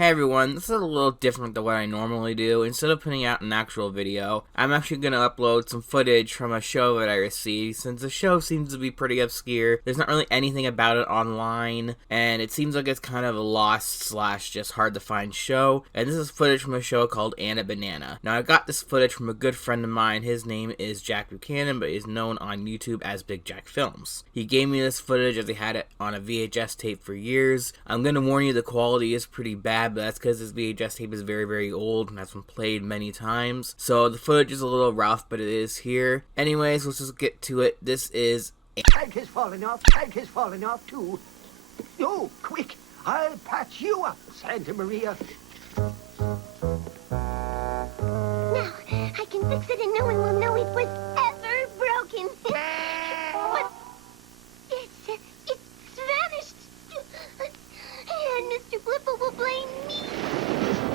Hey everyone, this is a little different than what I normally do. Instead of putting out an actual video, I'm actually going to upload some footage from a show that I received. Since the show seems to be pretty obscure, there's not really anything about it online, and it seems like it's kind of a lost / just hard to find show. And this is footage from a show called Anna Banana. Now I got this footage from a good friend of mine. His name is Jack Buchanan, but he's known on YouTube as BigJackFilms. He gave me this footage as he had it on a VHS tape for years. I'm going to warn you, the quality is pretty bad, but that's because this VHS tape is very, very old and has been played many times. So the footage is a little rough, but it is here. Anyways, let's just get to it. This is... Tag has fallen off. Tag has fallen off, too. Oh, quick. I'll patch you up, Santa Maria. Now, I can fix it and no one will know it was ever broken. But it's vanished. And Mr. Blipple will blame me.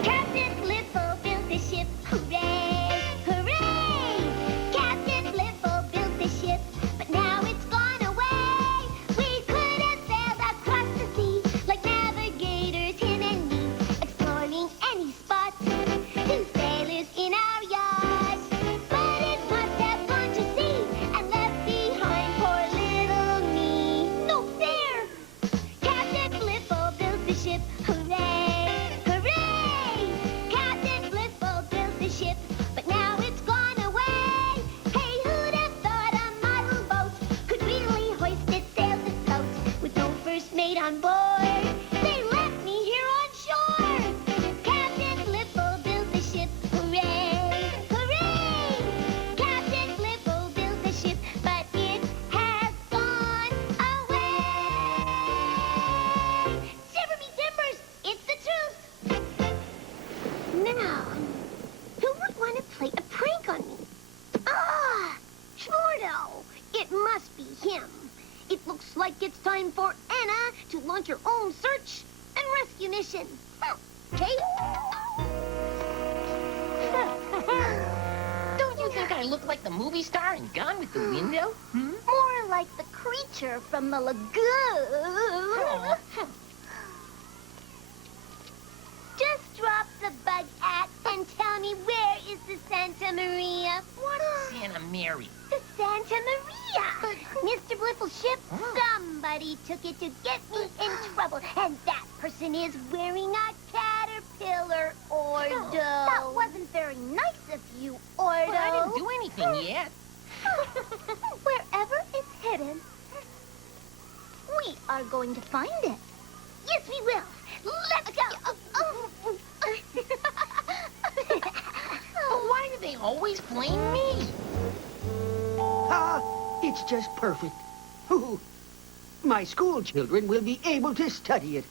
Captain Blipple built the ship. Hooray! Hooray! Captain Blipple built the ship, but now it's gone away. We could have sailed across the sea like navigators, him and me, exploring any spot. Two sailors in our yacht. But it must have gone to sea and left behind poor little me. No fair! Captain Blipple built the ship. Hooray! Hooray! Captain Blipple built the ship, but now it's gone away. Hey, who'd have thought a model boat could really hoist its sails and float with no first mate on board? They left me here on shore. Captain Blipple built the ship. Hooray! Hooray! Captain Blipple built the ship, but it has gone away. Shiver me timbers! It's the truth! Now, who would want to play a prank on me? Ah! Schmordo! It must be him. It looks like it's time for Anna to launch her own search and rescue mission. Okay? Don't you think I look like the movie star in Gone with the Window? More like the creature from the lagoon. Oh. Just drop the bug axe and tell me, where is the Santa Maria? What's Santa Mary? The Santa Maria! Mr. Blipple's ship, somebody took it to get me in trouble. And that person is wearing a caterpillar, Ordo. That wasn't very nice of you, Ordo. Well, I didn't do anything yet. Wherever it's hidden, we are going to find it. Yes, we will. Let's go. But why do they always blame me? Ah, it's just perfect. Ooh, my school children will be able to study it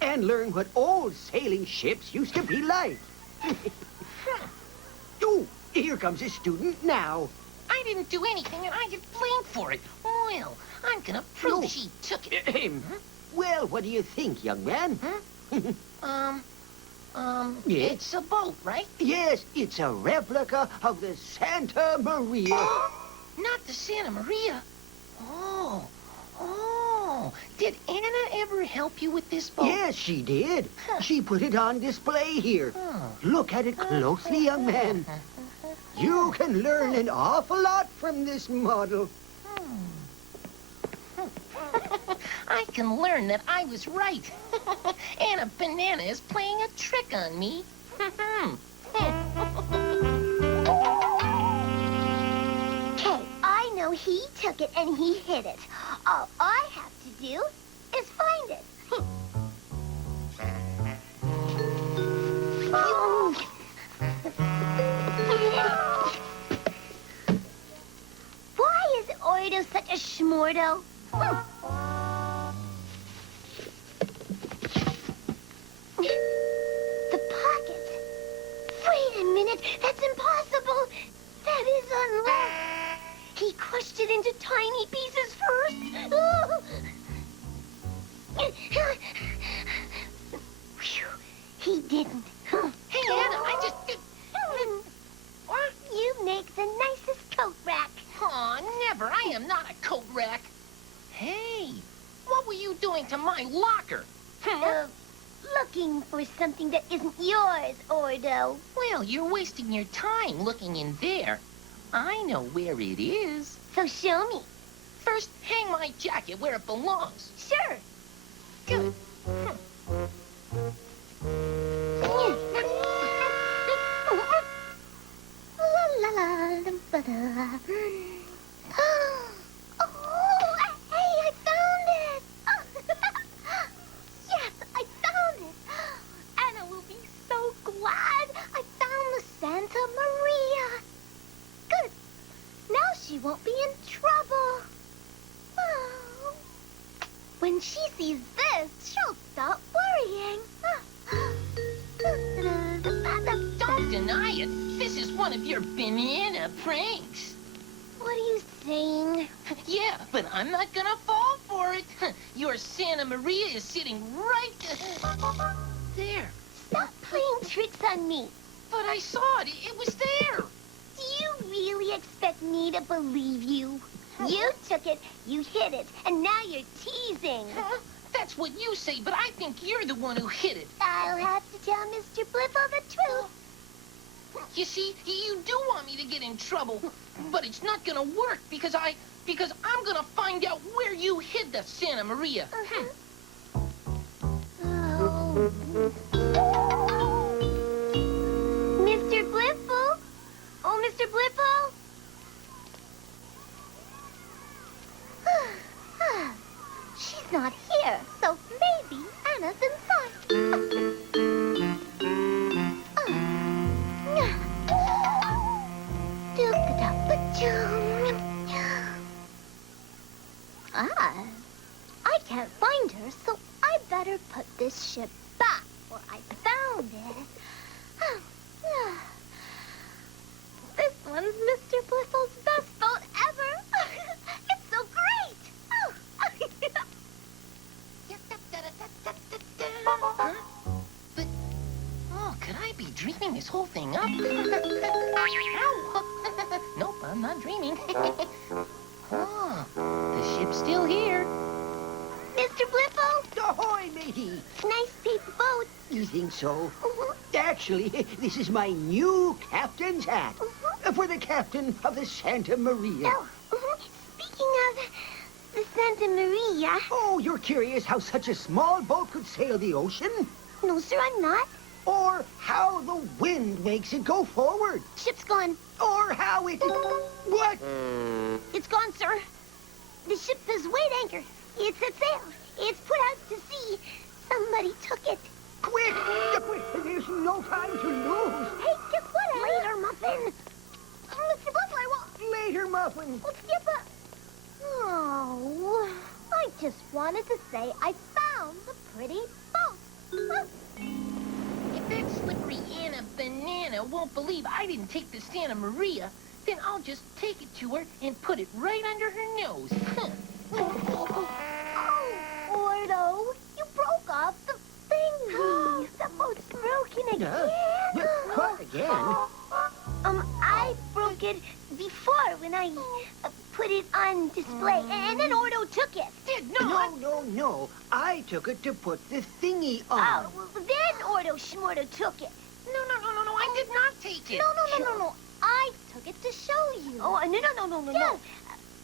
and learn what old sailing ships used to be like. Oh, here comes a student now. I didn't do anything and I get blamed for it. Well, I'm gonna prove No. she took it. Well, what do you think, young man? Yes? It's a boat, right? Yes, it's a replica of the Santa Maria. Not the Santa Maria. Oh, did Anna ever help you with this boat? Yes, she did. She put it on display here. Look at it closely, young man. You can learn an awful lot from this model. I can learn that I was right. Anna Banana is playing a trick on me. Okay, I know he took it and he hid it. All I have to do is find it. Why is Ordo such a schmordo? The pocket. Wait a minute, that's impossible. That is unlocked. He crushed it into tiny pieces first. Phew, he didn't. Hey, Anna, I just... What? You make the nicest coat rack. Aw, never. I am not a coat rack. Hey, what were you doing to my locker? Looking for for something that isn't yours, Ordo. Well, you're wasting your time looking in there. I know where it is. So show me. First, hang my jacket where it belongs. Sure. Good. La, la, la, ba, da. Oh, hey, I found it! Yes, I found it! Anna will be so glad I found the Santa Maria. Good. Now she won't be in trouble. Oh. When she sees this, she'll stop worrying. Don't deny it. This is one of your banana pranks. What are you saying? Yeah, but I'm not gonna fall for it. Your Santa Maria is sitting right there. Stop playing tricks on me. But I saw it. It was there. Do you really expect me to believe you? You took it, you hid it, and now you're teasing. Huh? That's what you say, but I think you're the one who hid it. I'll have to tell Mr. Blippo the truth. You see, you do want me to get in trouble, but it's not gonna work because I'm gonna find out where you hid the Santa Maria. Oh. Mr. Blippo? Oh, Mr. Blippo? She's not here, so maybe Anna's inside. I can't find her, so I better put this ship back where I found it. This one's Mr. Blissful's best boat ever. It's so great. Huh? But, could I be dreaming this whole thing up? Ow! Nope, I'm not dreaming. The ship's still here. Mr. Blippo? Ahoy, matey. Nice big boat. You think so? Actually, this is my new captain's hat. For the captain of the Santa Maria. Speaking of the Santa Maria... Oh, you're curious how such a small boat could sail the ocean? No, sir, I'm not. Or how the wind makes it go forward? Ship's gone. Or how it... What? It's gone, sir. The ship is weighed anchor. It's set sail. It's put out to sea. Somebody took it. Quick! There's no time to lose. Hey, guess what? Later, Muffin. Mr. Butler, Later, Muffin. let's skip it. Oh, I just wanted to say I found the pretty boat. If that slippery Anna Banana won't believe I didn't take the Santa Maria, then I'll just take it to her and put it right under her nose. Oh, Ordo, you broke off the thingy. The boat's broken again. What again? I broke it before when I put it on display, and then Ordo took it. No. I took it to put the thingy on. Oh, well, then Ordo Schmordo took it. No, I did not take it. No. I took it to show you. Oh, no.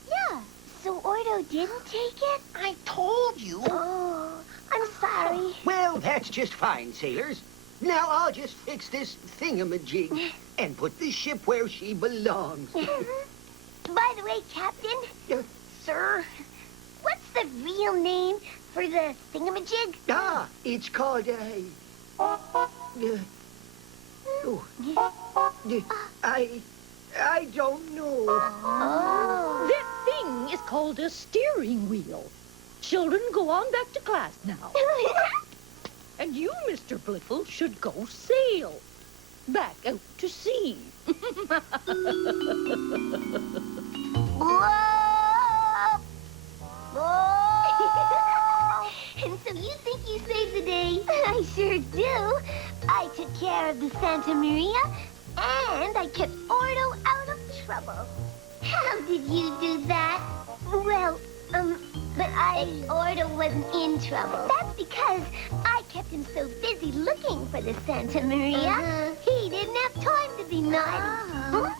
Yeah. So Ordo didn't take it? I told you. Oh, I'm sorry. Well, that's just fine, sailors. Now I'll just fix this thingamajig and put the ship where she belongs. By the way, Captain, Sir? what's the real name for the thingamajig? It's called, I don't know. Oh. That thing is called a steering wheel. Children, go on back to class now. And you, Mr. Blifil, should go sail. Back out to sea. Whoa! Whoa! And so you think you saved the day? I sure do. I took care of the Santa Maria, and I kept Ordo out of trouble. How did you do that? Well, But Ordo wasn't in trouble. That's because I kept him so busy looking for the Santa Maria. He didn't have time to be naughty. Huh?